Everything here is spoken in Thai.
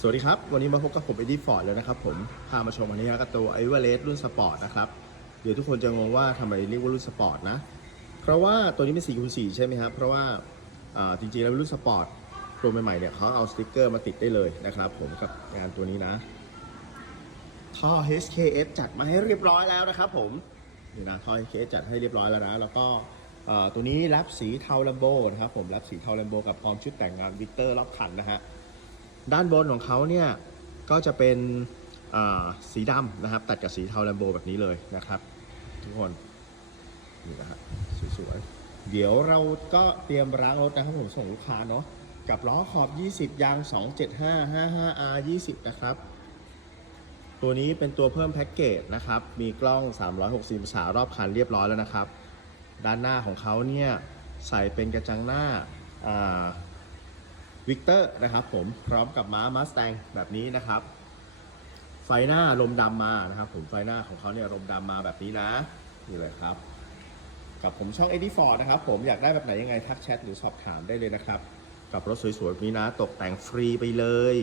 สวัสดีครับ วันนี้มาพบกับผมเอ็ดดี้ฟอร์ดแล้วนะครับผม พามาชมอันนี้ครับกับตัวไอเวอเรสรุ่นสปอร์ตนะครับ เดี๋ยวทุกคนจะงงว่าทำไมเรียกว่ารุ่นสปอร์ตนะ เพราะว่าตัวนี้เป็น4คูณ4ใช่ไหมครับ เพราะว่าจริงๆแล้วรุ่นสปอร์ตตัวใหม่ๆเนี่ยเขาเอาสติกเกอร์มาติดได้เลยนะครับผมกับงานตัวนี้นะ ท่อ HKS จัดมาให้เรียบร้อยแล้วนะครับผม นี่นะท่อ HKS จัดให้เรียบร้อยแล้วนะ แล้วก็ตัวนี้แรปสีเทาลัมโบนะครับผมแรปสีเทาลัมโบกับพร้อมชุดแต่งงานวิกเตอร์รอบคันนะฮะ ด้านบนของเขาเนี่ยก็จะเป็นสีดำนะครับ ตัดกับสีเทาแลมโบแบบนี้เลยนะครับ ทุกคนนี่นะฮะสวยๆเดี๋ยวเราก็เตรียมล้างรถนะครับผมส่งลูกค้าเนาะกับล้อขอบ 20 ยาง 275 55R 20 นะครับ ตัวนี้เป็นตัวเพิ่มแพ็กเกจนะครับ มีกล้อง 360องศารอบคันเรียบร้อยแล้วนะครับ ด้านหน้าของเขาเนี่ย ใส่เป็นกระจังหน้า วิกเตอร์นะครับผมพร้อมกับม้ามาสแตงแบบนี้นะครับ ไฟหน้าลมดำมานะครับ ผมไฟหน้าของเขาเนี่ยลมดำมาแบบนี้นะนี่เลยครับ กับผมช่องเอ็ดดี้ฟอร์ดนะครับ ผมอยากได้แบบไหนยังไงทักแชทหรือสอบถามได้เลยนะครับ กับรถสวยๆแบบนี้นะ ตกแต่งฟรีไปเลย